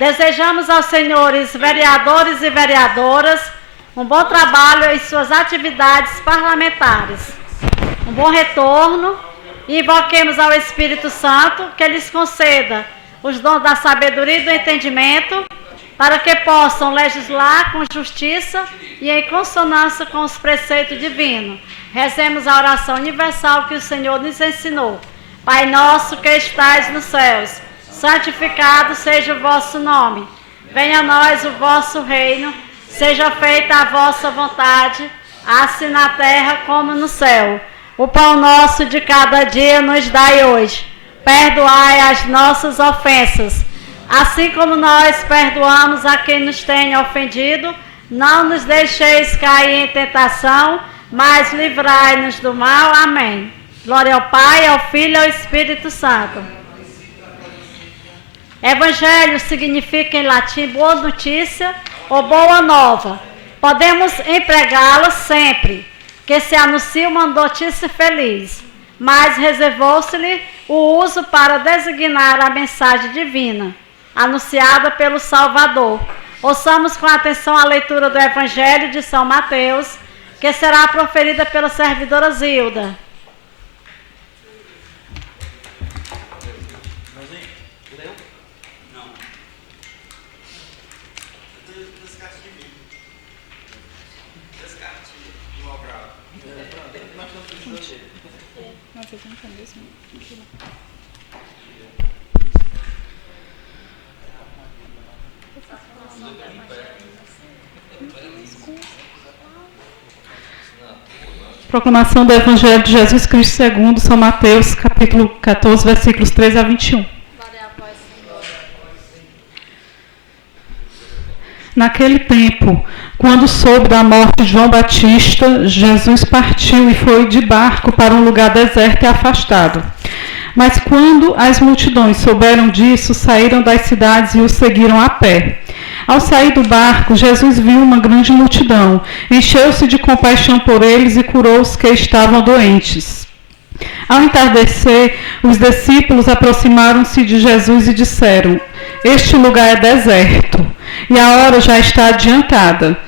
Desejamos aos senhores vereadores e vereadoras um bom trabalho em suas atividades parlamentares, um bom retorno, e invoquemos ao Espírito Santo que lhes conceda os dons da sabedoria e do entendimento, para que possam legislar com justiça e em consonância com os preceitos divinos. Rezemos a oração universal que o Senhor nos ensinou. Pai nosso que estais nos céus, santificado seja o vosso nome. Venha a nós o vosso reino, seja feita a vossa vontade, assim na terra como no céu. O pão nosso de cada dia nos dai hoje. Perdoai as nossas ofensas, assim como nós perdoamos a quem nos tem ofendido. Não nos deixeis cair em tentação, mas livrai-nos do mal. Amém. Glória ao Pai, ao Filho e ao Espírito Santo. Evangelho significa em latim boa notícia ou boa nova. Podemos empregá-lo sempre que se anuncia uma notícia feliz, mas reservou-se-lhe o uso para designar a mensagem divina, anunciada pelo Salvador. Ouçamos com atenção a leitura do Evangelho de São Mateus, que será proferida pela servidora Zilda. Proclamação do Evangelho de Jesus Cristo segundo São Mateus, capítulo 14, versículos 13 a 21. Naquele tempo, quando soube da morte de João Batista, Jesus partiu e foi de barco para um lugar deserto e afastado. Mas quando as multidões souberam disso, saíram das cidades e o seguiram a pé. Ao sair do barco, Jesus viu uma grande multidão, encheu-se de compaixão por eles e curou os que estavam doentes. Ao entardecer, os discípulos aproximaram-se de Jesus e disseram: Este lugar é deserto, e a hora já está adiantada.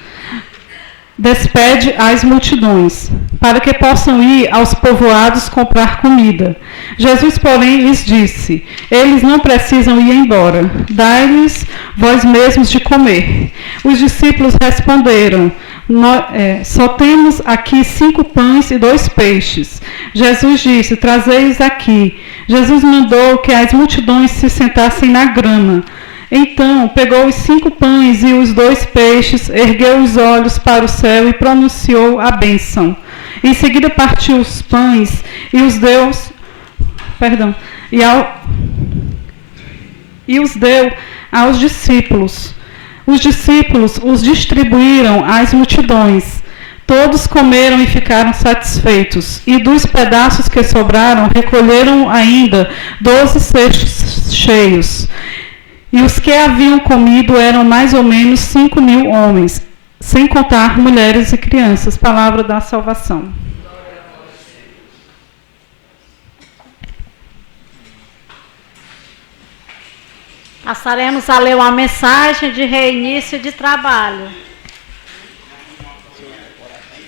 Despede as multidões, para que possam ir aos povoados comprar comida. Jesus, porém, lhes disse: Eles não precisam ir embora. Dai-lhes vós mesmos de comer. Os discípulos responderam: Só temos aqui 5 pães e 2 peixes. Jesus disse: Trazei-os aqui. Jesus mandou que as multidões se sentassem na grama. Então pegou os 5 pães e os 2 peixes, ergueu os olhos para o céu e pronunciou a bênção. Em seguida partiu os pães e os deu, os deu aos discípulos. Os discípulos os distribuíram às multidões. Todos comeram e ficaram satisfeitos. E dos pedaços que sobraram, recolheram ainda 12 cestos cheios. E os que haviam comido eram mais ou menos 5.000 homens, sem contar mulheres e crianças. Palavra da salvação. Passaremos a ler uma mensagem de reinício de trabalho.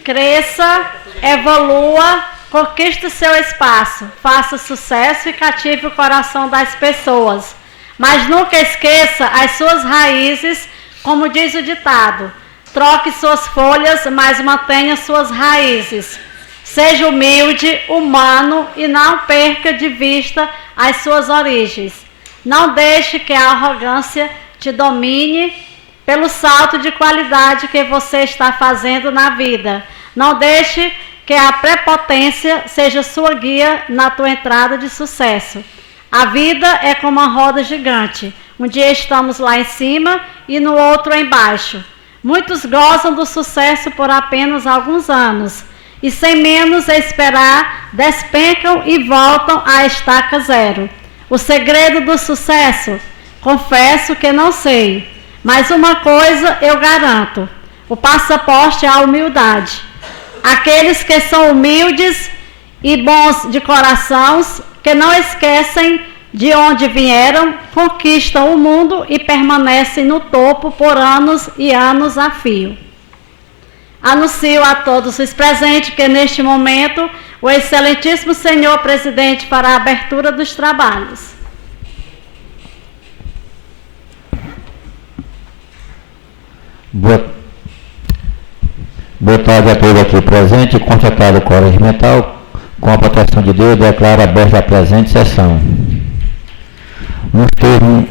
Cresça, evolua, conquiste seu espaço, faça sucesso e cative o coração das pessoas. Mas nunca esqueça as suas raízes, como diz o ditado. Troque suas folhas, mas mantenha suas raízes. Seja humilde, humano e não perca de vista as suas origens. Não deixe que a arrogância te domine pelo salto de qualidade que você está fazendo na vida. Não deixe que a prepotência seja sua guia na tua entrada de sucesso. A vida é como uma roda gigante. Um dia estamos lá em cima e no outro embaixo. Muitos gozam do sucesso por apenas alguns anos e, sem menos esperar, despencam e voltam à estaca zero. O segredo do sucesso? Confesso que não sei, mas uma coisa eu garanto: o passaporte é a humildade. Aqueles que são humildes e bons de corações, que não esquecem de onde vieram, conquistam o mundo e permanecem no topo por anos e anos a fio. Anuncio a todos os presentes que, neste momento, o excelentíssimo senhor presidente fará a abertura dos trabalhos. Boa tarde a todos aqui presentes. Constatado o quórum regimental, com a proteção de Deus, declaro aberta a presente sessão. Nos termos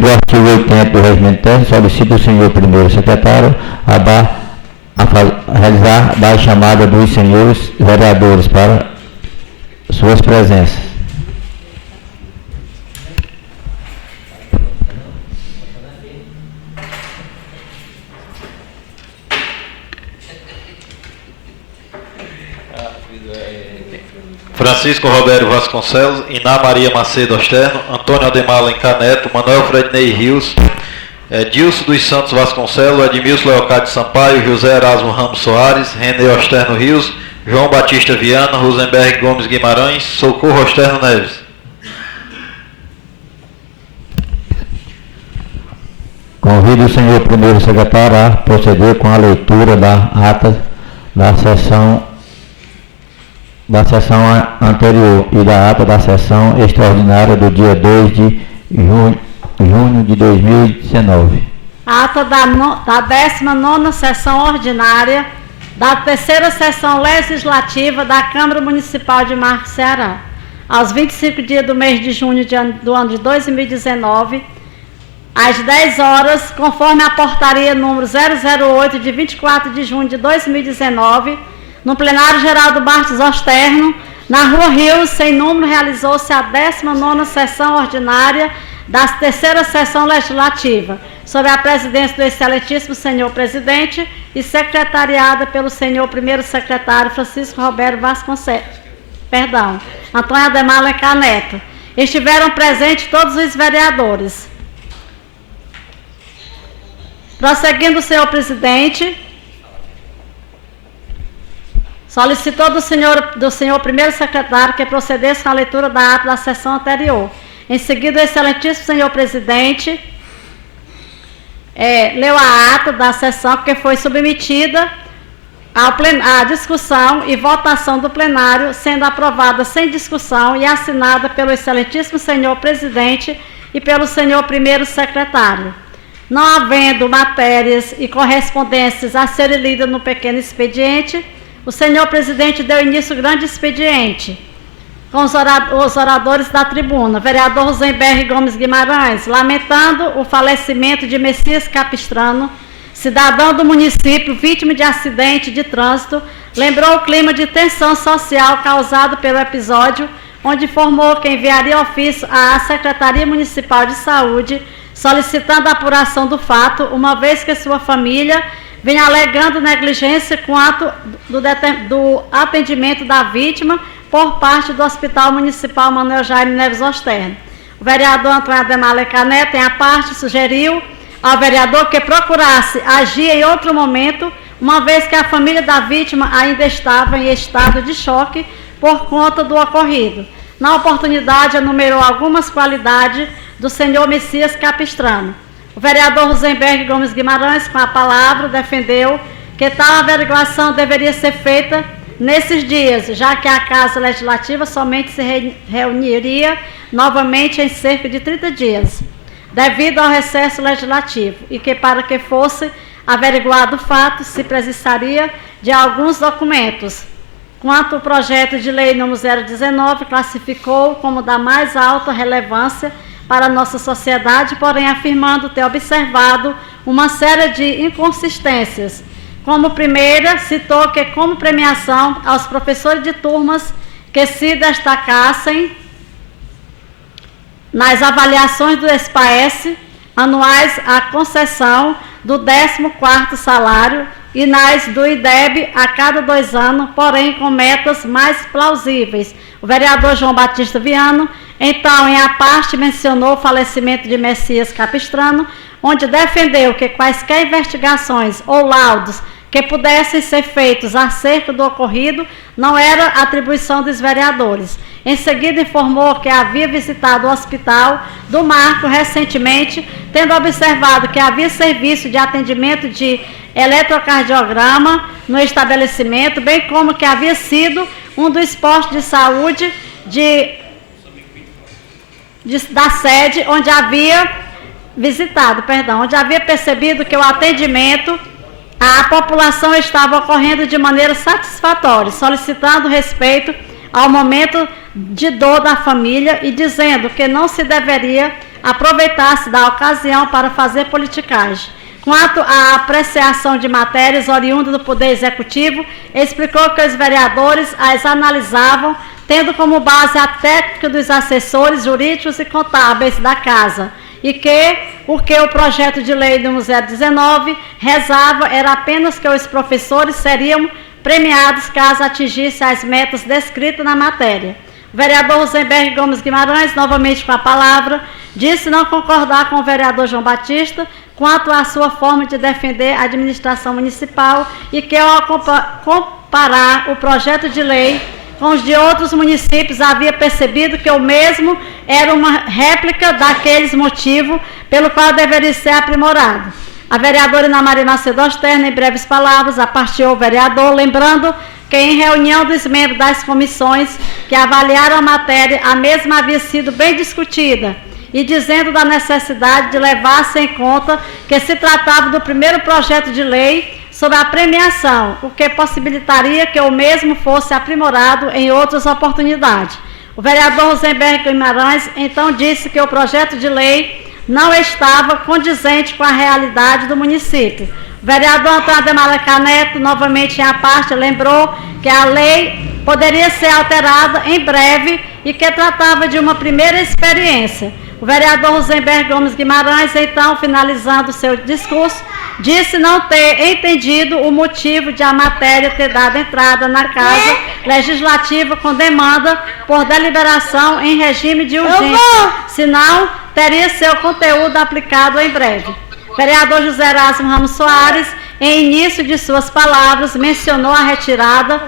do artigo 80 do Regimento Interno, solicito o senhor primeiro secretário a realizar a chamada dos senhores vereadores para suas presenças. Francisco Roberto Vasconcelos, Iná Maria Macedo Osterno, Antônio Ademar Alencar Neto, Manuel Fredney Rios, Dilson dos Santos Vasconcelos, Edmilson Leocádio Sampaio, José Erasmo Ramos Soares, René Osterno Rios, João Batista Viana, Rosenberg Gomes Guimarães, Socorro Osterno Neves. Convido o senhor primeiro secretário a proceder com a leitura da ata da sessão anterior e da ata da sessão extraordinária do dia 2 de junho de 2019. A ata da 19ª sessão ordinária da 3ª sessão legislativa da Câmara Municipal de Marcos, Ceará. Aos 25 dias do mês de junho do ano de 2019, às 10 horas, conforme a portaria número 008 de 24 de junho de 2019, no plenário geral do Marcos Osterno, na Rua Rio, sem número, realizou-se a 19ª sessão ordinária da 3ª sessão legislativa, sob a presidência do excelentíssimo senhor presidente e secretariada pelo senhor primeiro secretário Francisco Roberto Vasconcelos. Antônio Ademar Alencar Neto. Estiveram presentes todos os vereadores. Prosseguindo, senhor presidente, solicitou do senhor primeiro secretário que procedesse com a leitura da ata da sessão anterior. Em seguida, o excelentíssimo senhor presidente leu a ata da sessão que foi submetida à discussão e votação do plenário, sendo aprovada sem discussão e assinada pelo excelentíssimo senhor presidente e pelo senhor primeiro secretário. Não havendo matérias e correspondências a serem lidas no pequeno expediente, o senhor presidente deu início ao grande expediente, com os oradores da tribuna. Vereador Rosenberg Gomes Guimarães, lamentando o falecimento de Messias Capistrano, cidadão do município, vítima de acidente de trânsito, lembrou o clima de tensão social causado pelo episódio, onde informou que enviaria ofício à Secretaria Municipal de Saúde, solicitando a apuração do fato, uma vez que sua família vem alegando negligência quanto do atendimento da vítima por parte do Hospital Municipal Manuel Jaime Neves Osterno. O vereador Antônio Ademar Alencar Neto, em a parte, sugeriu ao vereador que procurasse agir em outro momento, uma vez que a família da vítima ainda estava em estado de choque por conta do ocorrido. Na oportunidade, enumerou algumas qualidades do senhor Messias Capistrano. O vereador Rosenberg Gomes Guimarães, com a palavra, defendeu que tal averiguação deveria ser feita nesses dias, já que a Casa Legislativa somente se reuniria novamente em cerca de 30 dias, devido ao recesso legislativo, e que para que fosse averiguado o fato, se precisaria de alguns documentos. Quanto ao projeto de lei número 019, classificou como da mais alta relevância para a nossa sociedade, porém afirmando ter observado uma série de inconsistências. Como primeira, citou que como premiação aos professores de turmas que se destacassem nas avaliações do SPAES anuais, a concessão do 14º salário e nas do IDEB a cada 2 anos, porém com metas mais plausíveis. O vereador João Batista Viana, então, em a parte, mencionou o falecimento de Messias Capistrano, onde defendeu que quaisquer investigações ou laudos que pudessem ser feitos acerca do ocorrido não era atribuição dos vereadores. Em seguida, informou que havia visitado o hospital do Marco recentemente, tendo observado que havia serviço de atendimento de eletrocardiograma no estabelecimento, bem como que havia sido um dos postos de saúde da sede onde havia percebido que o atendimento à população estava ocorrendo de maneira satisfatória, solicitando respeito ao momento de dor da família e dizendo que não se deveria aproveitar-se da ocasião para fazer politicagem. Quanto à apreciação de matérias oriundas do Poder Executivo, explicou que os vereadores as analisavam, tendo como base a técnica dos assessores jurídicos e contábeis da Casa, e que o projeto de lei número 019 rezava era apenas que os professores seriam premiados caso atingissem as metas descritas na matéria. O vereador Rosenberg Gomes Guimarães, novamente com a palavra, disse não concordar com o vereador João Batista quanto à sua forma de defender a administração municipal e que, ao comparar o projeto de lei com os de outros municípios, havia percebido que o mesmo era uma réplica daqueles motivos pelo qual deveria ser aprimorado. A vereadora Ana Maria Macedo Osterno, em breves palavras, aparteou o vereador, lembrando que em reunião dos membros das comissões que avaliaram a matéria, a mesma havia sido bem discutida, e dizendo da necessidade de levar-se em conta que se tratava do primeiro projeto de lei sobre a premiação, o que possibilitaria que o mesmo fosse aprimorado em outras oportunidades. O vereador Rosenberg Guimarães então disse que o projeto de lei não estava condizente com a realidade do município. O vereador Antônio Ademar Caneto, novamente em a parte, lembrou que a lei poderia ser alterada em breve e que tratava de uma primeira experiência. O vereador Rosenberg Gomes Guimarães, então, finalizando seu discurso, disse não ter entendido o motivo de a matéria ter dado entrada na Casa Legislativa com demanda por deliberação em regime de urgência, senão teria seu conteúdo aplicado em breve. O vereador José Erasmo Ramos Soares, em início de suas palavras, mencionou a retirada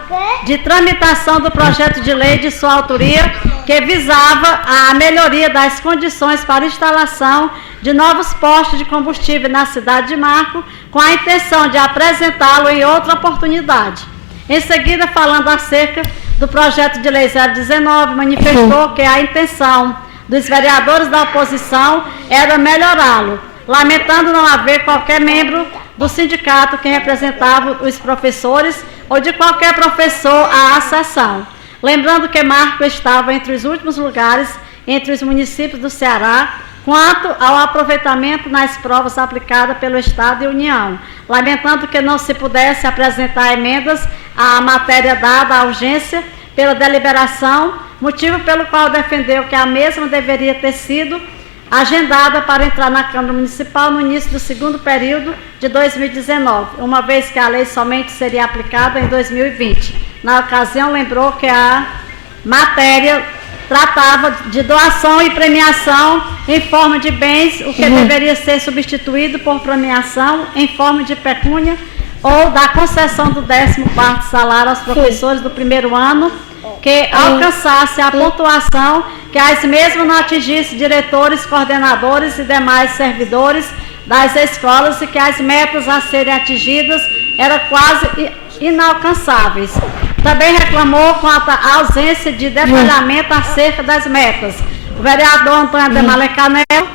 de tramitação do projeto de lei de sua autoria, que visava a melhoria das condições para instalação de novos postos de combustível na cidade de Marco, com a intenção de apresentá-lo em outra oportunidade. Em seguida, falando acerca do projeto de lei 019, manifestou que a intenção dos vereadores da oposição era melhorá-lo, lamentando não haver qualquer membro do sindicato que representava os professores ou de qualquer professor à sessão. Lembrando que Marco estava entre os últimos lugares entre os municípios do Ceará quanto ao aproveitamento nas provas aplicadas pelo Estado e União, lamentando que não se pudesse apresentar emendas à matéria dada à urgência pela deliberação, motivo pelo qual defendeu que a mesma deveria ter sido agendada para entrar na Câmara Municipal no início do segundo período de 2019, uma vez que a lei somente seria aplicada em 2020. Na ocasião, lembrou que a matéria tratava de doação e premiação em forma de bens, o que deveria ser substituído por premiação em forma de pecúnia ou da concessão do 14º salário aos professores do primeiro ano, que alcançasse a pontuação que as mesmas não atingissem diretores, coordenadores e demais servidores das escolas e que as metas a serem atingidas eram quase inalcançáveis. Também reclamou quanto à ausência de detalhamento acerca das metas. O vereador Antônio Ademar Canelo,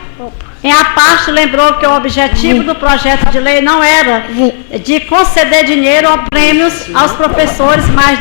em a parte, lembrou que o objetivo do projeto de lei não era de conceder dinheiro ou prêmios aos professores, mas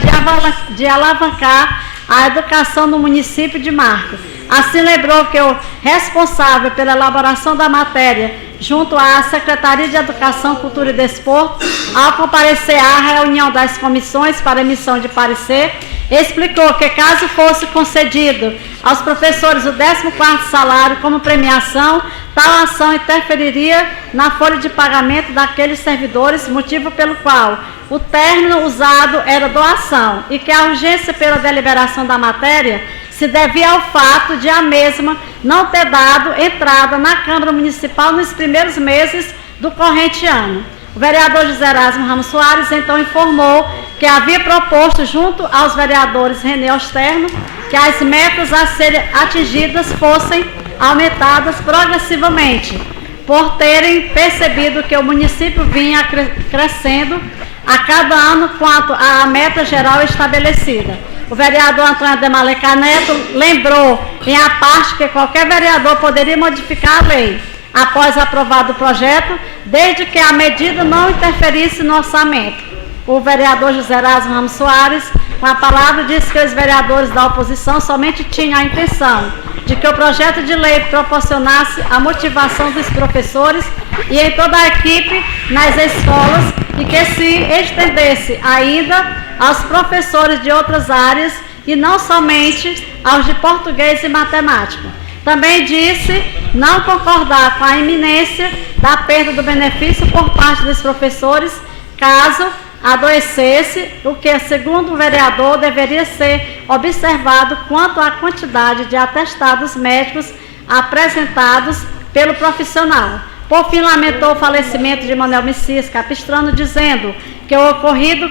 de alavancar a educação no município de Marco. Assim, lembrou que o responsável pela elaboração da matéria, junto à Secretaria de Educação, Cultura e Desporto, ao comparecer à reunião das comissões para emissão de parecer, explicou que, caso fosse concedido aos professores o 14º salário como premiação, tal ação interferiria na folha de pagamento daqueles servidores, motivo pelo qual o término usado era doação, e que a urgência pela deliberação da matéria se devia ao fato de a mesma não ter dado entrada na Câmara Municipal nos primeiros meses do corrente ano. O vereador José Erasmo Ramos Soares então informou que havia proposto junto aos vereadores René Osterno que as metas a serem atingidas fossem aumentadas progressivamente, por terem percebido que o município vinha crescendo a cada ano quanto à meta geral estabelecida. O vereador Antônio Ademar Caneto lembrou em a parte que qualquer vereador poderia modificar a lei após aprovado o projeto, desde que a medida não interferisse no orçamento. O vereador José Erasmo Ramos Soares, com a palavra, disse que os vereadores da oposição somente tinham a intenção de que o projeto de lei proporcionasse a motivação dos professores e em toda a equipe nas escolas e que se estendesse ainda aos professores de outras áreas e não somente aos de português e matemática. Também disse não concordar com a iminência da perda do benefício por parte dos professores caso adoecesse, o que, segundo o vereador, deveria ser observado quanto à quantidade de atestados médicos apresentados pelo profissional. Por fim, lamentou o falecimento de Manuel Messias Capistrano, dizendo que o ocorrido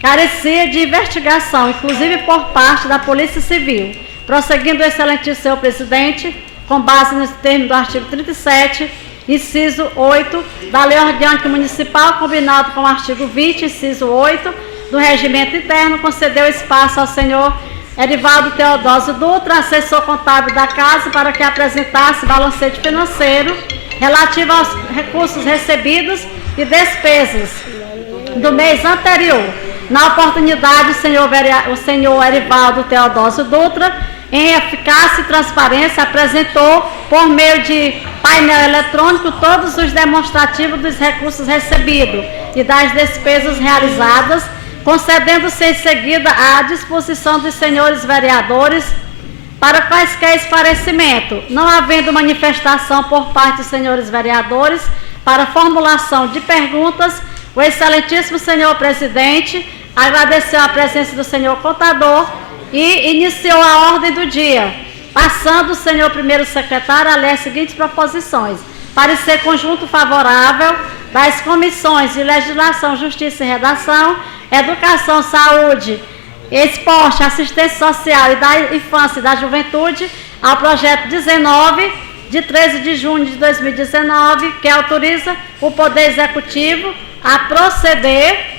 carecia de investigação, inclusive por parte da Polícia Civil. Prosseguindo, o excelentíssimo senhor presidente, com base nos termos do artigo 37, inciso 8, da Lei Orgânica Municipal, combinado com o artigo 20, inciso 8, do Regimento Interno, concedeu espaço ao senhor Erivaldo Teodósio Dutra, assessor contábil da Casa, para que apresentasse balancete financeiro relativo aos recursos recebidos e despesas do mês anterior. Na oportunidade, o senhor Erivaldo Teodósio Dutra, em eficácia e transparência, apresentou, por meio de painel eletrônico, todos os demonstrativos dos recursos recebidos e das despesas realizadas, concedendo-se em seguida à disposição dos senhores vereadores para quaisquer esclarecimento, não havendo manifestação por parte dos senhores vereadores para formulação de perguntas. O excelentíssimo senhor presidente agradeceu a presença do senhor contador e iniciou a ordem do dia, passando o senhor primeiro secretário a ler as seguintes proposições. Parecer conjunto favorável das comissões de Legislação, Justiça e Redação, Educação, Saúde, Esporte, Assistência Social e da Infância e da Juventude ao projeto 19, de 13 de junho de 2019, que autoriza o Poder Executivo a proceder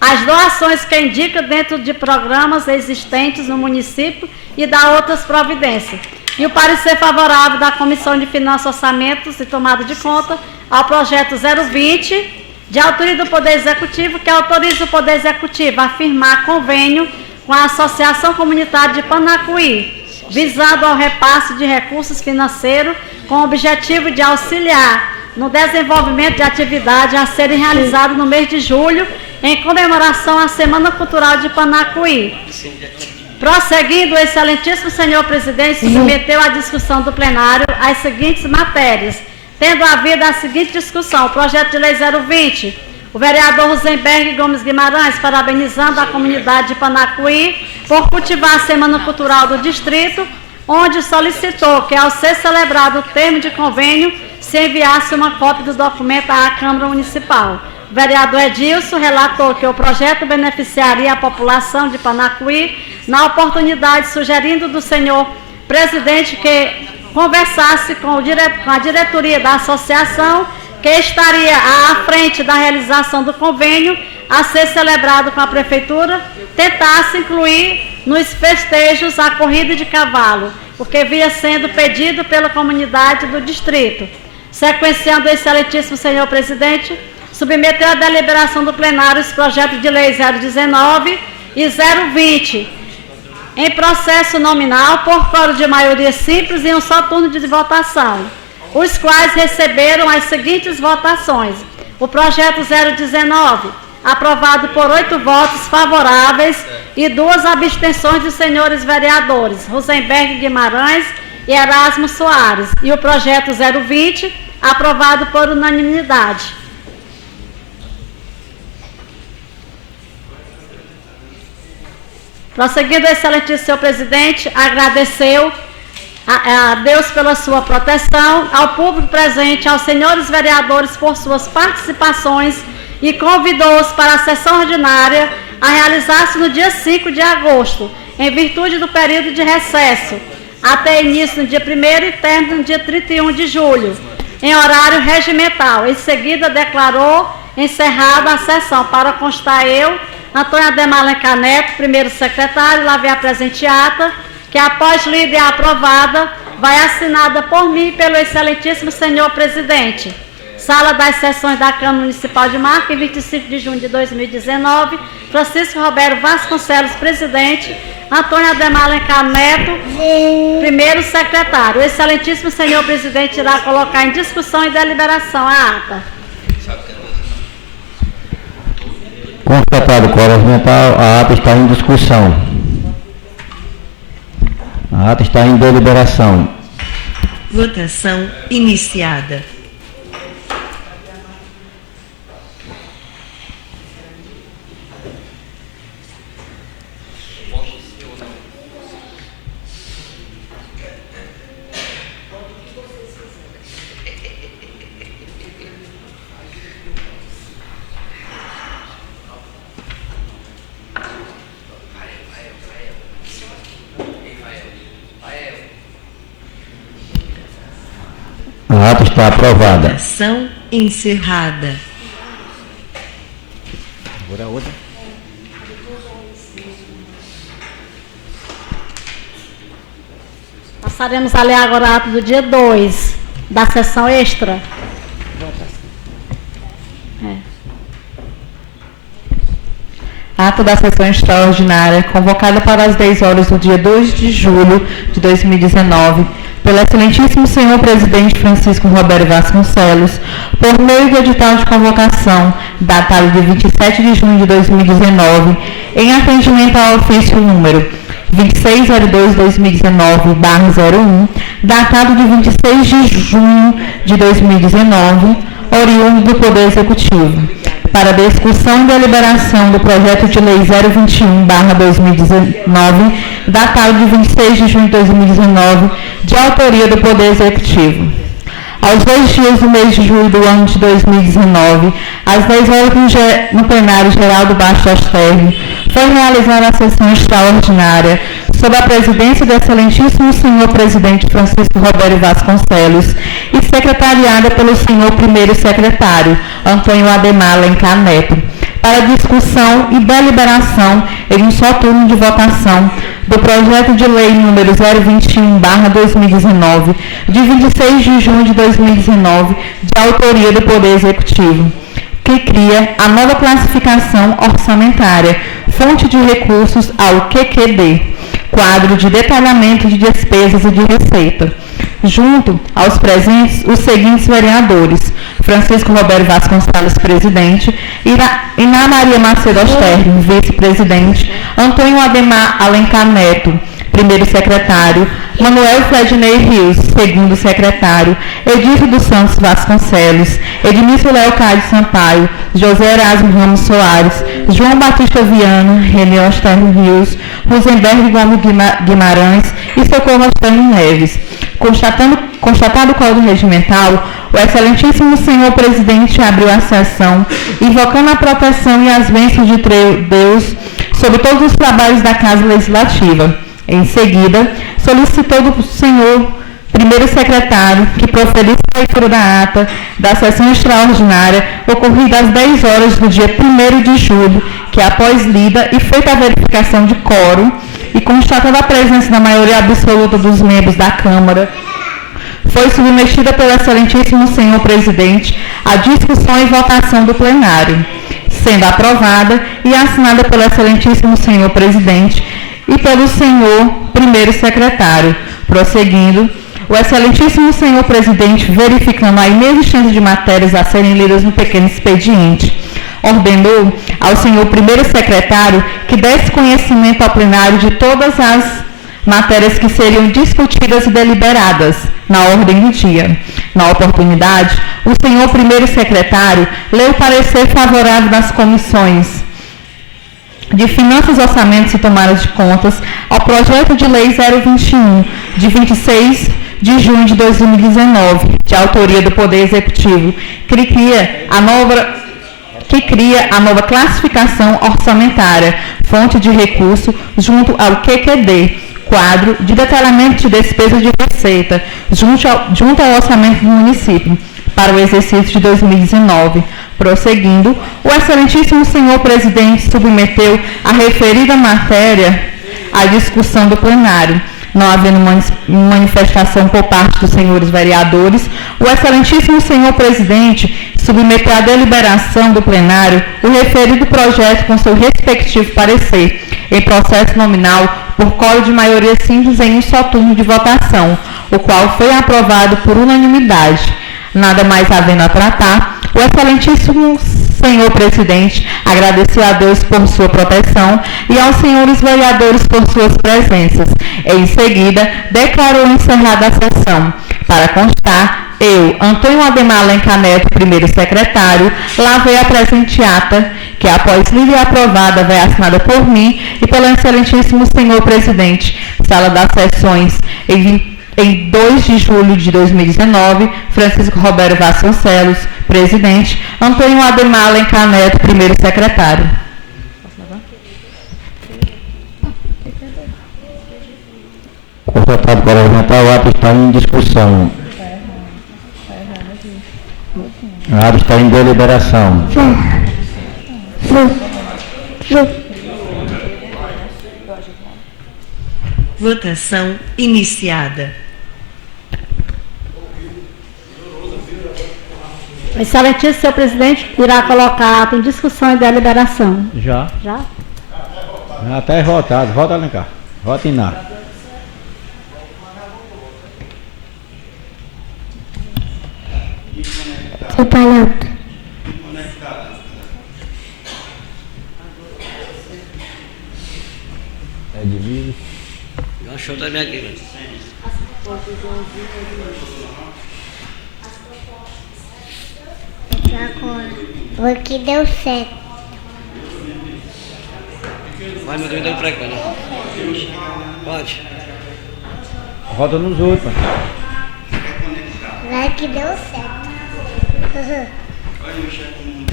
as doações que indica dentro de programas existentes no município e da outras providências. E o parecer favorável da Comissão de Finanças, Orçamentos e Tomada de Conta ao projeto 020, de autoria do Poder Executivo, que autoriza o Poder Executivo a firmar convênio com a Associação Comunitária de Panacuí, visado ao repasse de recursos financeiros com o objetivo de auxiliar no desenvolvimento de atividades a serem realizadas no mês de julho, em comemoração à Semana Cultural de Panacuí. Prosseguindo, o excelentíssimo senhor presidente submeteu à discussão do plenário as seguintes matérias, tendo havido a seguinte discussão: o projeto de lei 020, o vereador Rosenberg Gomes Guimarães, parabenizando a comunidade de Panacuí por cultivar a Semana Cultural do Distrito, onde solicitou que, ao ser celebrado o termo de convênio, se enviasse uma cópia do documento à Câmara Municipal. O vereador Edilson relatou que o projeto beneficiaria a população de Panacuí, na oportunidade sugerindo do senhor presidente que conversasse com a diretoria da associação, que estaria à frente da realização do convênio a ser celebrado com a prefeitura, tentasse incluir nos festejos a corrida de cavalo, porque vinha sendo pedido pela comunidade do distrito. Sequenciando, o excelentíssimo senhor presidente submeteu à deliberação do plenário os projetos de lei 019 e 020, em processo nominal, por coro de maioria simples e um só turno de votação, os quais receberam as seguintes votações. O projeto 019, aprovado por 8 votos favoráveis e 2 abstenções dos senhores vereadores Rosenberg Guimarães e Erasmo Soares. E o projeto 020, aprovado por unanimidade. Prosseguindo, o excelentíssimo senhor presidente agradeceu a Deus pela sua proteção, ao público presente, aos senhores vereadores por suas participações e convidou-os para a sessão ordinária a realizar-se no dia 5 de agosto, em virtude do período de recesso, até início no dia 1º e término no dia 31 de julho, em horário regimental. Em seguida, declarou encerrada a sessão. Para constar eu, Antônio Ademar Alencar Neto, primeiro secretário, lavei a presente ata, que após lida e aprovada, vai assinada por mim e pelo excelentíssimo senhor presidente. Sala das Sessões da Câmara Municipal de Marca, em 25 de junho de 2019, Francisco Roberto Vasconcelos, presidente, Antônio Ademar Alencar Neto, primeiro secretário. O excelentíssimo senhor presidente irá colocar em discussão e deliberação a ata. Constatado o quórum regimental, a ata está em discussão. A ata está em deliberação. Votação iniciada. A ata está aprovada. Votação encerrada. Agora a outra. Passaremos a ler agora o ato do dia 2, da sessão extra. Ato da sessão extraordinária, convocada para as 10 horas do dia 2 de julho de 2019, pelo excelentíssimo senhor presidente Francisco Roberto Vasconcelos, por meio do edital de convocação, datado de 27 de junho de 2019, em atendimento ao ofício número 2602-2019-01, datado de 26 de junho de 2019, oriundo do Poder Executivo, para discussão e deliberação do projeto de lei 021/2019, datado de 26 de junho de 2019, de autoria do Poder Executivo. Aos 2 dias do mês de julho do ano de 2019, às 10 horas no plenário geral do Baixo das Terras, foi realizada a sessão extraordinária sob a presidência do excelentíssimo senhor presidente Francisco Roberto Vasconcelos e secretariada pelo senhor primeiro secretário Antônio Ademar Alencar Neto, para discussão e deliberação em um só turno de votação do projeto de lei número 021/2019, de 26 de junho de 2019, de autoria do Poder Executivo, que cria a nova classificação orçamentária, fonte de recursos ao QQD, quadro de detalhamento de despesas e de receita, junto aos presentes os seguintes vereadores: Francisco Roberto Vasconcelos, presidente, Iná Maria Macedo Osterno, vice-presidente, Antônio Ademar Alencar Neto, primeiro secretário, Manuel Fredney Rios, segundo secretário, Edilson dos Santos Vasconcelos, Edmilson Leocádio Sampaio, José Erasmo Ramos Soares, João Batista Viana, René Osterno Rios, Rosenberg Gomes Guimarães e Socorro Osterno Neves. Constatado o quadro regimental, o excelentíssimo senhor presidente abriu a sessão, invocando a proteção e as bênçãos de Deus sobre todos os trabalhos da Casa Legislativa. Em seguida, solicitou do senhor primeiro secretário que proferisse a leitura da ata da sessão extraordinária ocorrida às 10 horas do dia 1º de julho, que após lida e feita a verificação de quórum e constatada a presença da maioria absoluta dos membros da Câmara, foi submetida pelo excelentíssimo senhor presidente à discussão e votação do plenário, sendo aprovada e assinada pelo excelentíssimo senhor presidente e pelo senhor primeiro secretário. Prosseguindo, o excelentíssimo senhor presidente, verificando a inexistência de matérias a serem lidas no pequeno expediente, ordenou ao senhor primeiro secretário que desse conhecimento ao plenário de todas as matérias que seriam discutidas e deliberadas na ordem do dia. Na oportunidade, o senhor primeiro secretário leu o parecer favorável das comissões de Finanças, Orçamentos e Tomadas de Contas ao projeto de lei 021, de 26 de junho de 2019, de autoria do Poder Executivo, que cria a nova classificação orçamentária, fonte de recurso, junto ao QQD, quadro de detalhamento de despesa de receita, junto ao orçamento do município, para o exercício de 2019. Prosseguindo, o excelentíssimo senhor presidente submeteu a referida matéria à discussão do plenário. Não havendo manifestação por parte dos senhores vereadores, o excelentíssimo senhor presidente submeteu à deliberação do plenário o referido projeto com seu respectivo parecer, em processo nominal por quórum de maioria simples em um só turno de votação, o qual foi aprovado por unanimidade. Nada mais havendo a tratar, o excelentíssimo senhor presidente agradeceu a Deus por sua proteção e aos senhores vereadores por suas presenças. Em seguida, declarou encerrada a sessão. Para constar, eu, Antônio Ademar Alencar Neto, primeiro secretário, lavei a presente ata, que após lida e aprovada, vai assinada por mim e pelo excelentíssimo senhor presidente. Sala das sessões, em 2 de julho de 2019, Francisco Roberto Vasconcelos, presidente, Antônio Ademar Alencar Neto, primeiro secretário. Constatado para argumentar, o ato está em discussão. O ato está em deliberação. Votação iniciada. O excelentíssimo senhor presidente irá colocar ato em discussão e deliberação. Já. Já? Já está votado. Vota, Alencar. Vota em nada. Separado. É de vírus. Achou também aqui, velho. Agora. Porque deu certo. Vai, meu Deus, deu frequência. Pode. Vota nos outros. Vai que deu certo.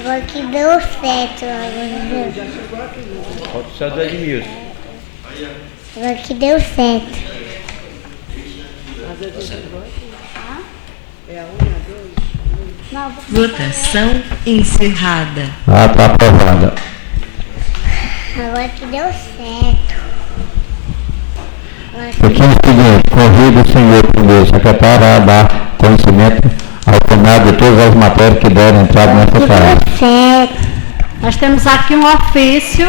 Vai que deu certo. Vota o céu do Edmilson. Vai que deu certo. Votação encerrada. Ato aprovado. Agora que deu certo. O que é seguinte, convido o senhor primeiro secretário a dar conhecimento ao plenário de todas as matérias que derem entrada nessa casa. Deu certo. Nós temos aqui um ofício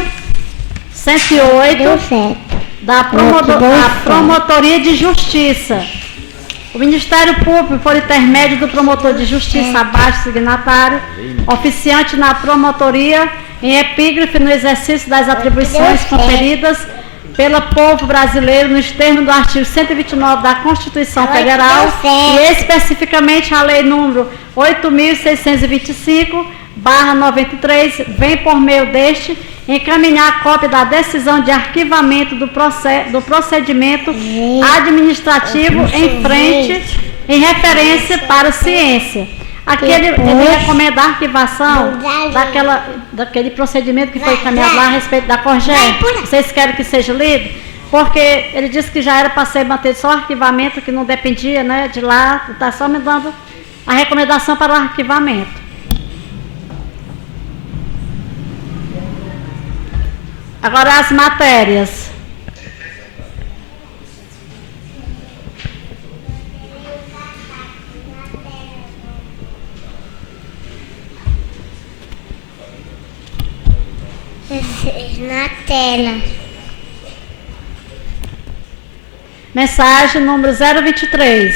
108 Deu certo. da Promotoria de Justiça. O Ministério Público, por intermédio do promotor de justiça abaixo signatário, oficiante na promotoria, em epígrafe no exercício das atribuições conferidas pelo povo brasileiro nos termos do artigo 129 da Constituição Federal e especificamente a Lei número 8.625/93, vem por meio deste encaminhar a cópia da decisão de arquivamento do procedimento administrativo em referência para ciência. Aqui ele recomenda a arquivação daquele procedimento que foi encaminhado lá a respeito da Corgem. Vocês querem que seja lido? Porque ele disse que já era para ser mantido só o arquivamento, que não dependia, né, de lá, está só me dando a recomendação para o arquivamento. Agora as matérias. Na tela. Mensagem número 023,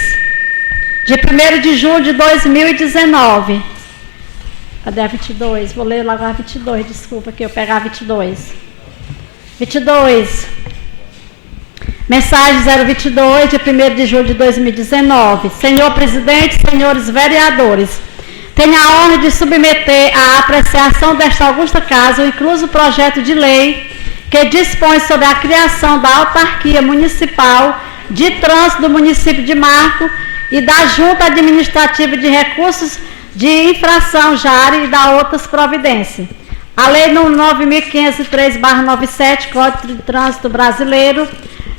de 1º de julho de 2019. Cadê a 22? Vou ler logo a 22, desculpa que eu pegar a 22. 22. Mensagem 022, de 1º de julho de 2019. Senhor presidente, senhores vereadores, tenho a honra de submeter à apreciação desta augusta casa o incluso projeto de lei que dispõe sobre a criação da autarquia municipal de trânsito do município de Marco e da Junta Administrativa de Recursos de Infração JARE e da outras providências. A Lei número 9.503/97, Código de Trânsito Brasileiro,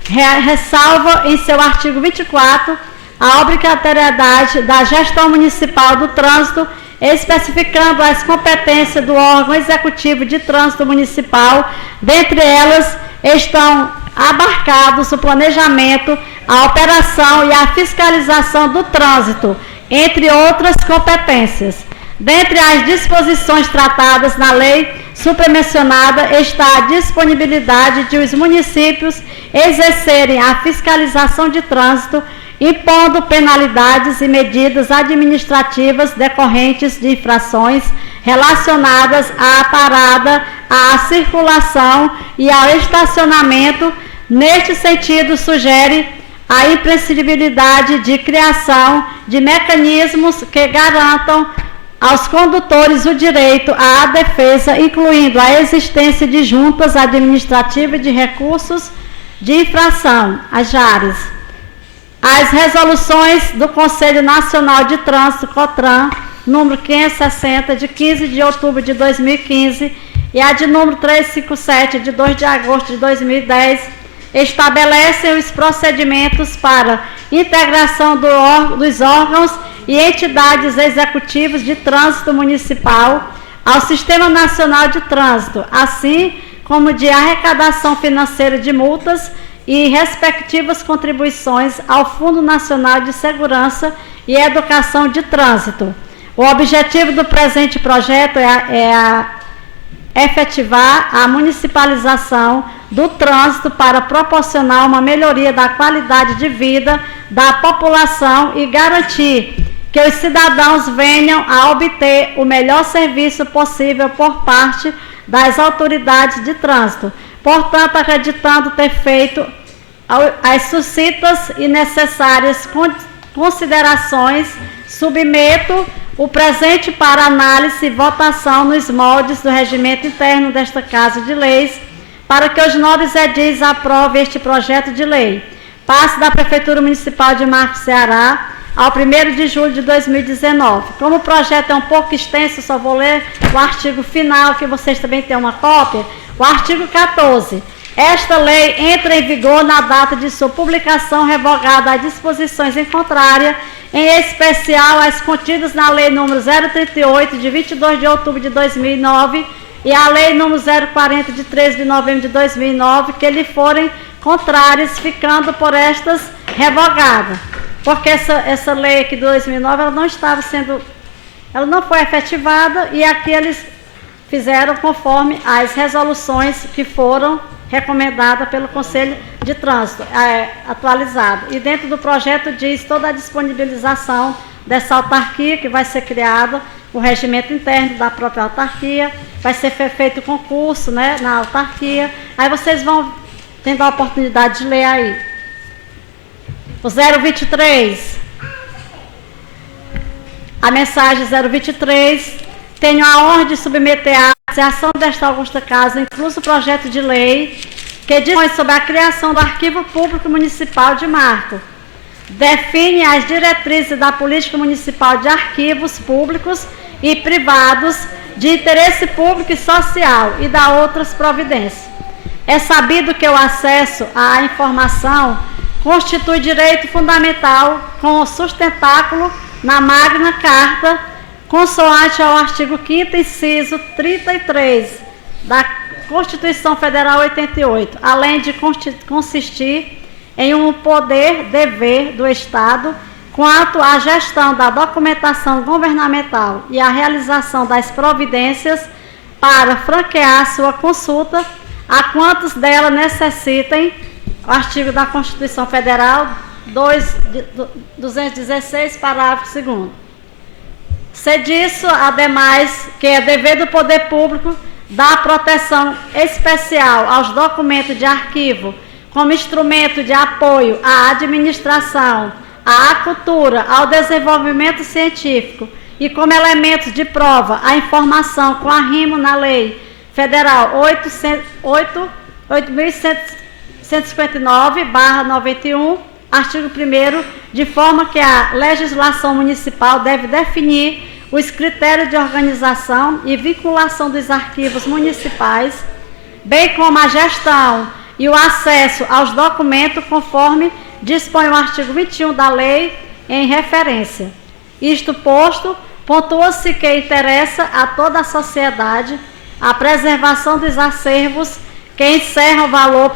ressalva em seu artigo 24 a obrigatoriedade da gestão municipal do trânsito, especificando as competências do órgão executivo de trânsito municipal. Dentre elas estão abarcados o planejamento, a operação e a fiscalização do trânsito, entre outras competências. Dentre as disposições tratadas na lei supramencionada está a disponibilidade de os municípios exercerem a fiscalização de trânsito, impondo penalidades e medidas administrativas decorrentes de infrações relacionadas à parada, à circulação e ao estacionamento. Neste sentido, sugere a imprescindibilidade de criação de mecanismos que garantam aos condutores o direito à defesa, incluindo a existência de juntas administrativas de recursos de infração, as JARES. As resoluções do Conselho Nacional de Trânsito, COTRAN, número 560, de 15 de outubro de 2015, e a de número 357, de 2 de agosto de 2010, estabelecem os procedimentos para integração dos órgãos e entidades executivas de trânsito municipal ao Sistema Nacional de Trânsito, assim como de arrecadação financeira de multas e respectivas contribuições ao Fundo Nacional de Segurança e Educação de Trânsito. O objetivo do presente projeto é efetivar a municipalização do trânsito para proporcionar uma melhoria da qualidade de vida da população e garantir que os cidadãos venham a obter o melhor serviço possível por parte das autoridades de trânsito. Portanto, acreditando ter feito as suscitas e necessárias considerações, submeto o presente para análise e votação nos moldes do regimento interno desta Casa de Leis, para que os nobres edis aprovem este projeto de lei. Passe da Prefeitura Municipal de Marcos, Ceará, ao 1º de julho de 2019. Como o projeto é um pouco extenso, só vou ler o artigo final, que vocês também têm uma cópia. O artigo 14. Esta lei entra em vigor na data de sua publicação, revogada as disposições em contrária, em especial as contidas na Lei número 038, de 22 de outubro de 2009, e a Lei número 040, de 13 de novembro de 2009, que lhe forem contrárias, ficando por estas revogadas. Porque essa lei aqui de 2009, ela não foi efetivada, e aqui eles fizeram conforme as resoluções que foram recomendadas pelo Conselho de Trânsito, atualizado. E dentro do projeto diz toda a disponibilização dessa autarquia, que vai ser criada, o regimento interno da própria autarquia, vai ser feito concurso, né, na autarquia. Aí vocês vão tendo a oportunidade de ler aí. O 023, a mensagem 023, tenho a honra de submeter à apreciação desta augusta casa, incluso o projeto de lei que dispõe sobre a criação do Arquivo Público Municipal de Marcos. Define as diretrizes da política municipal de arquivos públicos e privados de interesse público e social e dá outras providências. É sabido que o acesso à informação constitui direito fundamental com sustentáculo na Magna Carta, consoante ao artigo 5º, inciso 33 da Constituição Federal 88, além de consistir em um poder-dever do Estado quanto à gestão da documentação governamental e à realização das providências para franquear sua consulta a quantos dela necessitem. O artigo da Constituição Federal 216, parágrafo 2º. Se disso, ademais, que é dever do poder público dar proteção especial aos documentos de arquivo como instrumento de apoio à administração, à cultura, ao desenvolvimento científico e como elementos de prova à informação com arrimo na Lei Federal 8.159/91, artigo 1º, de forma que a legislação municipal deve definir os critérios de organização e vinculação dos arquivos municipais, bem como a gestão e o acesso aos documentos conforme dispõe o artigo 21 da lei em referência. Isto posto, pontua-se que interessa a toda a sociedade a preservação dos acervos que encerram valor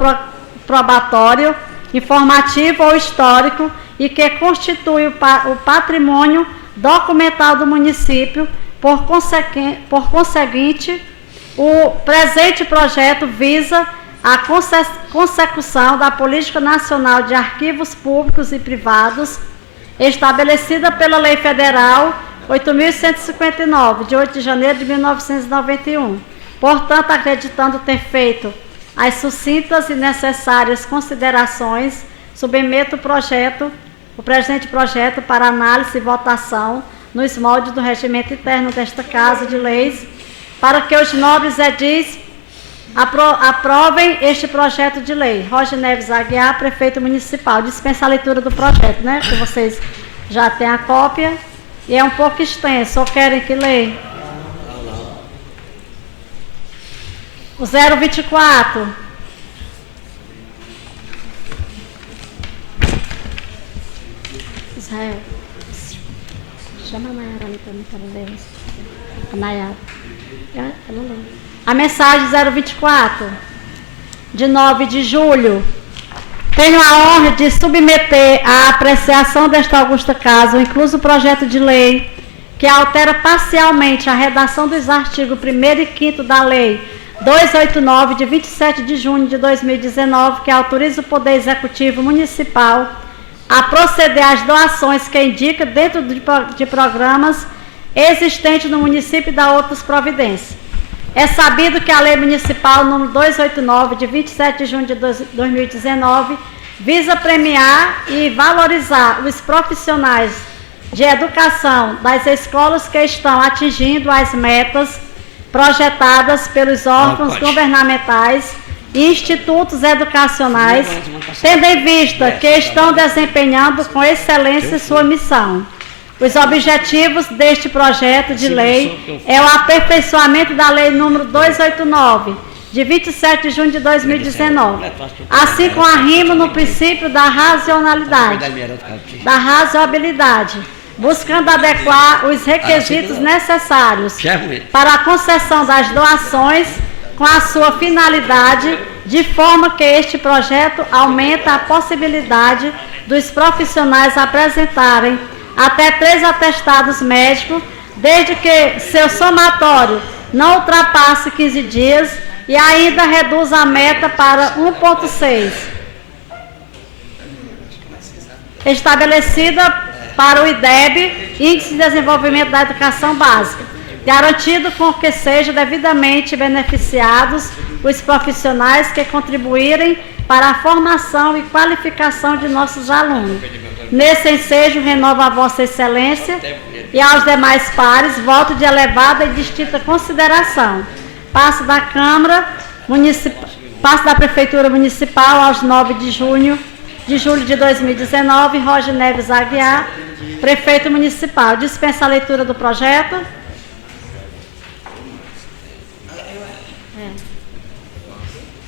probatório, informativo ou histórico e que constitui o patrimônio documental do município. Por conseguinte, o presente projeto visa a consecução da Política Nacional de Arquivos Públicos e Privados, estabelecida pela Lei Federal 8.159, de 8 de janeiro de 1991. Portanto, acreditando ter feito as sucintas e necessárias considerações, submeto o presente projeto para análise e votação nos moldes do regimento interno desta Casa de Leis, para que os nobres edis aprovem este projeto de lei. Roger Neves Aguiar, prefeito municipal. Dispensa a leitura do projeto, né? Que vocês já têm a cópia. E é um pouco extenso. Ou querem que leia? O 024. Israel. Chama a Nayara ali para mim, para ler. A Nayara. Ela lê. A mensagem 024, de 9 de julho. Tenho a honra de submeter à apreciação desta augusta casa o incluso projeto de lei que altera parcialmente a redação dos artigos 1º e 5º da Lei 289, de 27 de junho de 2019, que autoriza o Poder Executivo Municipal a proceder às doações que indica dentro de programas existentes no município e da outras providências. É sabido que a Lei Municipal número 289, de 27 de junho de 2019, visa premiar e valorizar os profissionais de educação das escolas que estão atingindo as metas projetadas pelos órgãos governamentais e institutos educacionais, tendo em vista que estão desempenhando com excelência sua missão. Os objetivos deste projeto de lei é o aperfeiçoamento da Lei número 289, de 27 de junho de 2019, assim como arrimo no princípio da racionalidade, da razoabilidade, buscando adequar os requisitos necessários para a concessão das doações com a sua finalidade, de forma que este projeto aumenta a possibilidade dos profissionais apresentarem até 3 atestados médicos, desde que seu somatório não ultrapasse 15 dias e ainda reduza a meta para 1,6, estabelecida para o IDEB, Índice de Desenvolvimento da Educação Básica, garantido com que sejam devidamente beneficiados os profissionais que contribuírem para a formação e qualificação de nossos alunos. Nesse ensejo, renovo a Vossa Excelência e aos demais pares voto de elevada e distinta consideração. Passo da Prefeitura Municipal aos 9 de julho de 2019, Roger Neves Aguiar, Prefeito Municipal. Dispensa a leitura do projeto.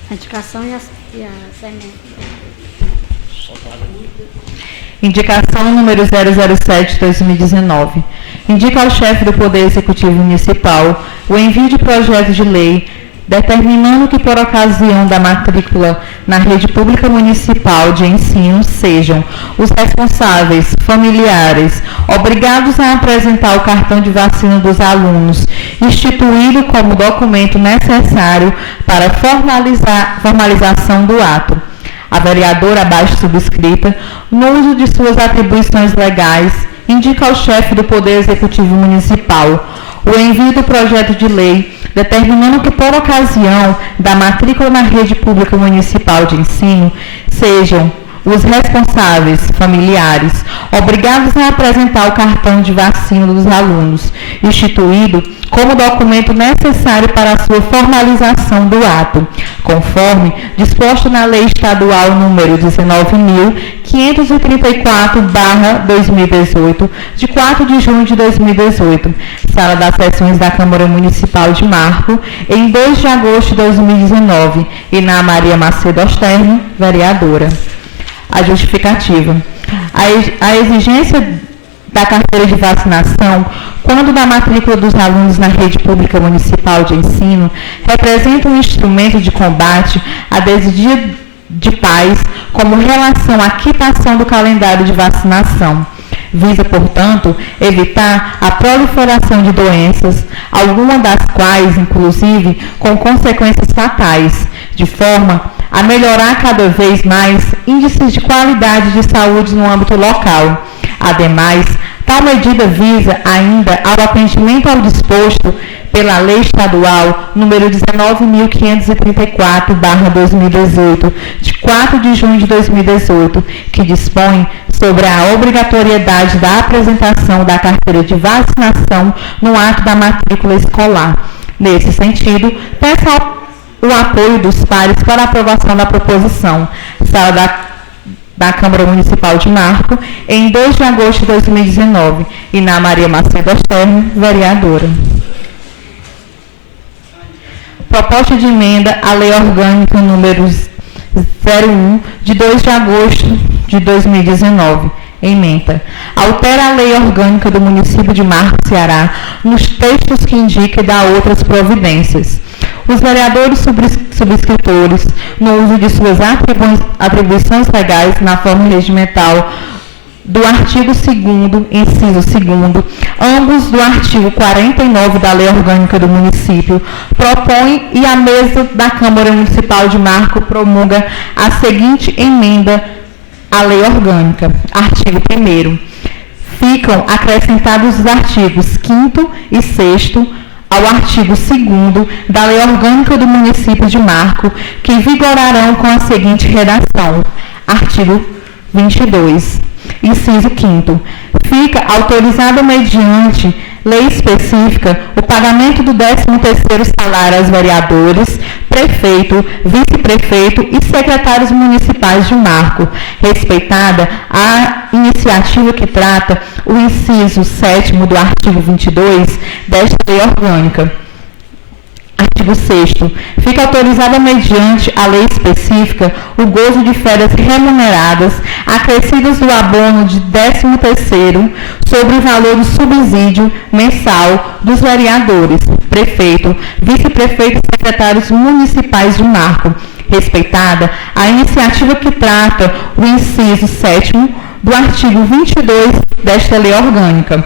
A indicação e a semente. Indicação número 007/2019. Indica ao chefe do Poder Executivo Municipal o envio de projeto de lei determinando que, por ocasião da matrícula na rede pública municipal de ensino, sejam os responsáveis, familiares, obrigados a apresentar o cartão de vacina dos alunos, instituído como documento necessário para formalização do ato. A vereadora abaixo subscrita, no uso de suas atribuições legais, indica ao chefe do Poder Executivo Municipal o envio do projeto de lei determinando que, por ocasião da matrícula na rede pública municipal de ensino, sejam os responsáveis familiares obrigados a apresentar o cartão de vacina dos alunos, instituído como documento necessário para a sua formalização do ato, conforme disposto na Lei Estadual número 19.534/2018, de 4 de junho de 2018, Sala das Sessões da Câmara Municipal de Marco, em 2 de agosto de 2019, e na Maria Macedo Osterno, vereadora. A justificativa. A exigência da carteira de vacinação, quando da matrícula dos alunos na rede pública municipal de ensino, representa um instrumento de combate à desídia de pais como relação à quitação do calendário de vacinação. Visa, portanto, evitar a proliferação de doenças, algumas das quais, inclusive, com consequências fatais, de forma a melhorar cada vez mais índices de qualidade de saúde no âmbito local. Ademais, tal medida visa ainda ao atendimento ao disposto pela Lei Estadual número 19.534/2018, de 4 de junho de 2018, que dispõe sobre a obrigatoriedade da apresentação da carteira de vacinação no ato da matrícula escolar. Nesse sentido, peço o apoio dos pares para a aprovação da proposição. Sala da Câmara Municipal de Marco, em 2 de agosto de 2019, e na Maria Macedo Osterno, vereadora. Proposta de emenda à Lei Orgânica número 01, de 2 de agosto de 2019. Emenda. Altera a Lei Orgânica do município de Marco, Ceará, nos textos que indica e dá outras providências. Os vereadores subscritores, no uso de suas atribuições legais na forma regimental do artigo 2º, inciso 2º, ambos do artigo 49 da Lei Orgânica do município, propõe e a mesa da Câmara Municipal de Marco promulga a seguinte emenda à Lei Orgânica. Artigo 1º. Ficam acrescentados os artigos 5º e 6º ao artigo 2º da Lei Orgânica do município de Marco, que vigorarão com a seguinte redação. Artigo 22. Inciso 5º. Fica autorizado mediante lei específica o pagamento do 13º salário aos vereadores, prefeito, vice-prefeito e secretários municipais de Marco, respeitada a iniciativa que trata o inciso 7º do artigo 22 desta lei orgânica. Artigo 6º. Fica autorizada mediante a lei específica o gozo de férias remuneradas acrescidas do abono de 13º sobre o valor do subsídio mensal dos vereadores, prefeito, vice-prefeito e secretários municipais de Marco, respeitada a iniciativa que trata o inciso 7º do artigo 22 desta lei orgânica.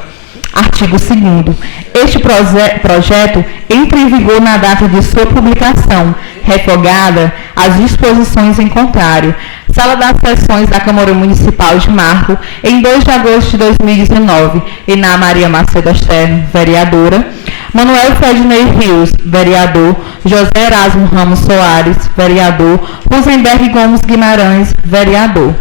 Artigo 2º. Este projeto entra em vigor na data de sua publicação, revogada as disposições em contrário. Sala das Sessões da Câmara Municipal de Marco, em 2 de agosto de 2019, e na Maria Macedo Osterno, vereadora. Manuel Fredney Rios, vereador. José Erasmo Ramos Soares, vereador. Rosenberg Gomes Guimarães, vereador.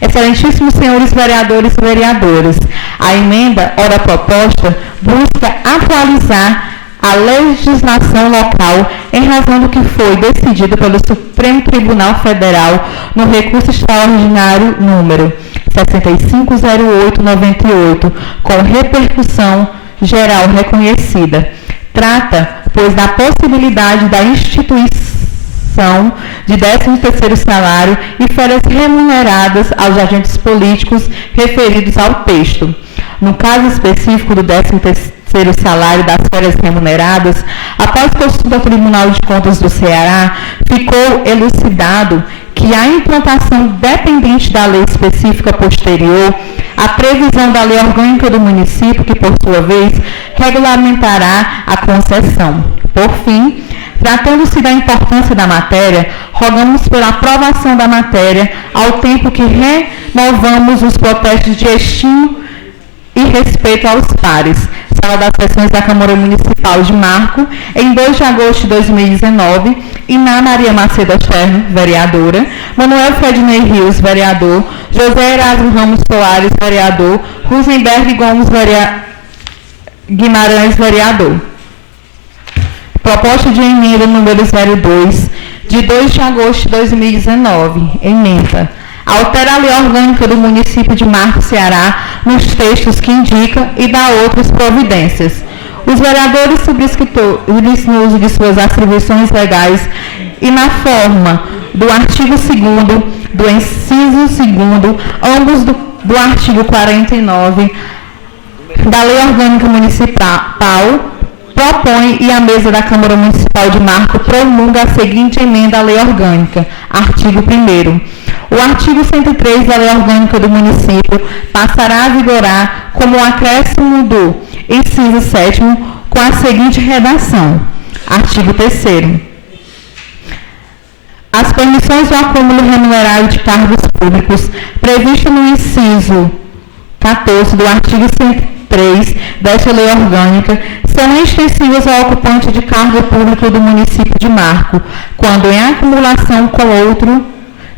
Excelentíssimos senhores vereadores e vereadoras, a emenda, ora proposta, busca atualizar a legislação local em razão do que foi decidido pelo Supremo Tribunal Federal no recurso extraordinário número 650898, com repercussão geral reconhecida. Trata, pois, da possibilidade da instituição de 13º salário e férias remuneradas aos agentes políticos referidos ao texto. No caso específico do 13º salário das férias remuneradas, após consulta ao Tribunal de Contas do Ceará, ficou elucidado que a implantação dependente da lei específica posterior à previsão da lei orgânica do município, que, por sua vez, regulamentará a concessão. Por fim, tratando-se da importância da matéria, rogamos pela aprovação da matéria, ao tempo que renovamos os protestos de estímulo e respeito aos pares. Sala das Sessões da Câmara Municipal de Marco, em 2 de agosto de 2019, Iná Maria Macedo Osterno, vereadora, Manuel Fredney Rios, vereador, José Erasmo Ramos Soares, vereador, Rosenberg Gomes Guimarães, vereador. Proposta de emenda número 02, de 2 de agosto de 2019, emenda. Altera a lei orgânica do município de Marco, Ceará, nos textos que indica e dá outras providências. Os vereadores subscritores, no uso de suas atribuições legais e na forma do artigo 2º, do inciso 2º, ambos do artigo 49 da Lei Orgânica Municipal, propõe e a mesa da Câmara Municipal de Marco promulga a seguinte emenda à Lei Orgânica, artigo 1º. O artigo 103 da Lei Orgânica do Município passará a vigorar como acréscimo do inciso 7º com a seguinte redação. Artigo 3º. As permissões do acúmulo remunerário de cargos públicos previsto no inciso 14 do artigo 103 desta Lei Orgânica são extensivas ao ocupante de cargo público do município de Marco, quando em acumulação com outro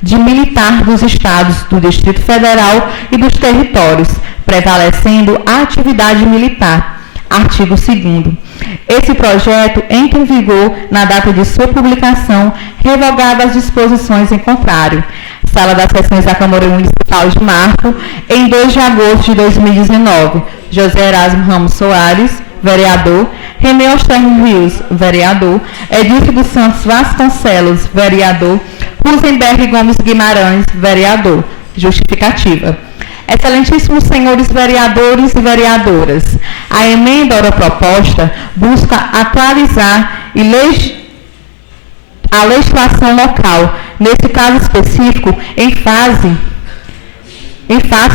de militar dos estados, do Distrito Federal e dos territórios, prevalecendo a atividade militar. Artigo 2º. Esse projeto entra em vigor na data de sua publicação, revogadas as disposições em contrário. Sala das Sessões da Câmara Municipal de Marco, em 2 de agosto de 2019. José Erasmo Ramos Soares, vereador. René Osterno Rios, vereador. Edilson dos Santos Vasconcelos, vereador. Rosenberg Gomes Guimarães, vereador. Justificativa. Excelentíssimos senhores vereadores e vereadoras, a emenda ora proposta busca atualizar a legislação local, nesse caso específico, em face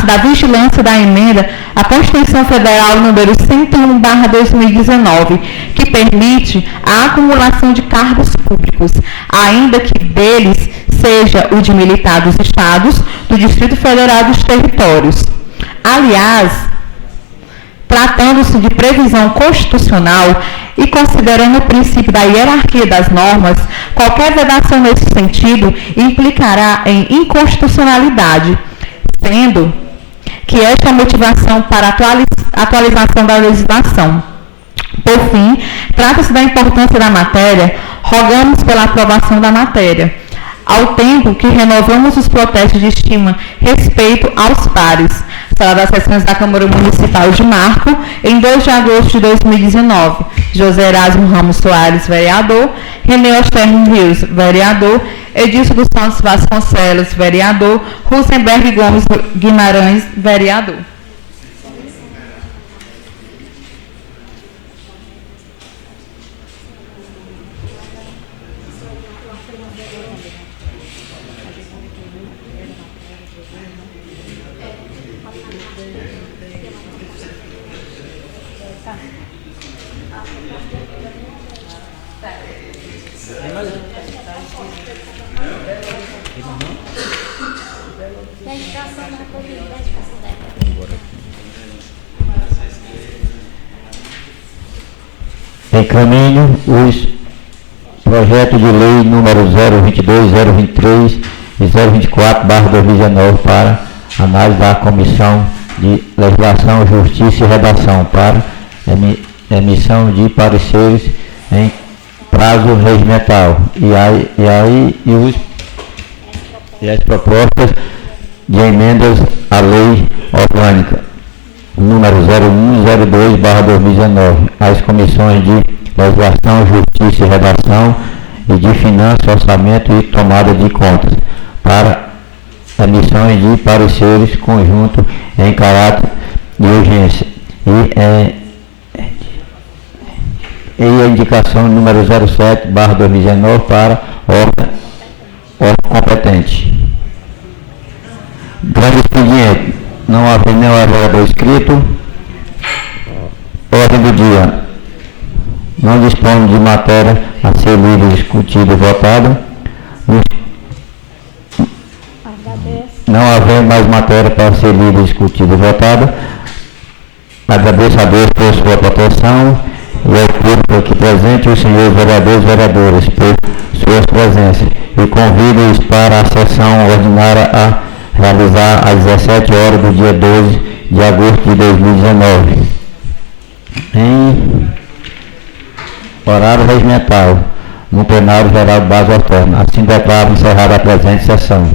da vigilância da emenda à Constituição Federal número 101/2019, que permite a acumulação de cargos públicos, ainda que deles seja o de militar dos estados, do Distrito Federal e dos territórios. Aliás, tratando-se de previsão constitucional e considerando o princípio da hierarquia das normas, qualquer vedação nesse sentido implicará em inconstitucionalidade, sendo que esta é a motivação para a atualização da legislação. Por fim, trata-se da importância da matéria, rogamos pela aprovação da matéria, ao tempo que renovamos os protestos de estima respeito aos pares. Sala das Sessões da Câmara Municipal de Marco, em 2 de agosto de 2019. José Erasmo Ramos Soares, vereador. René Osterno Rios, vereador. Edilson dos Santos Vasconcelos, vereador. Rosenberg Gomes Guimarães, vereador. Encaminho os projetos de lei número 022, 023 e 024/2019 para análise da Comissão de Legislação, Justiça e Redação para emissão de pareceres em prazo regimental. E as propostas de emendas à lei orgânica número 01 e 02/2019, às comissões de Legislação, Justiça e Redação e de Finanças, Orçamento e Tomada de Contas, para emissões de pareceres conjunto em caráter de urgência. E a indicação número 07/2019 para órgão competente. Grande expediente. Não há nenhum vereador inscrito. Ordem do dia. Não dispõe de matéria a ser lida, discutida e votada. Não haver mais matéria para ser lida, discutida e votada. Agradeço a Deus por sua proteção e ao público aqui presente, os senhores vereadores e vereadoras, por suas presenças. E convido-os para a sessão ordinária a realizar às 17 horas do dia 12 de agosto de 2019. Em horário regimental, no plenário geral de base alterna. Assim declaro encerrada a presente sessão.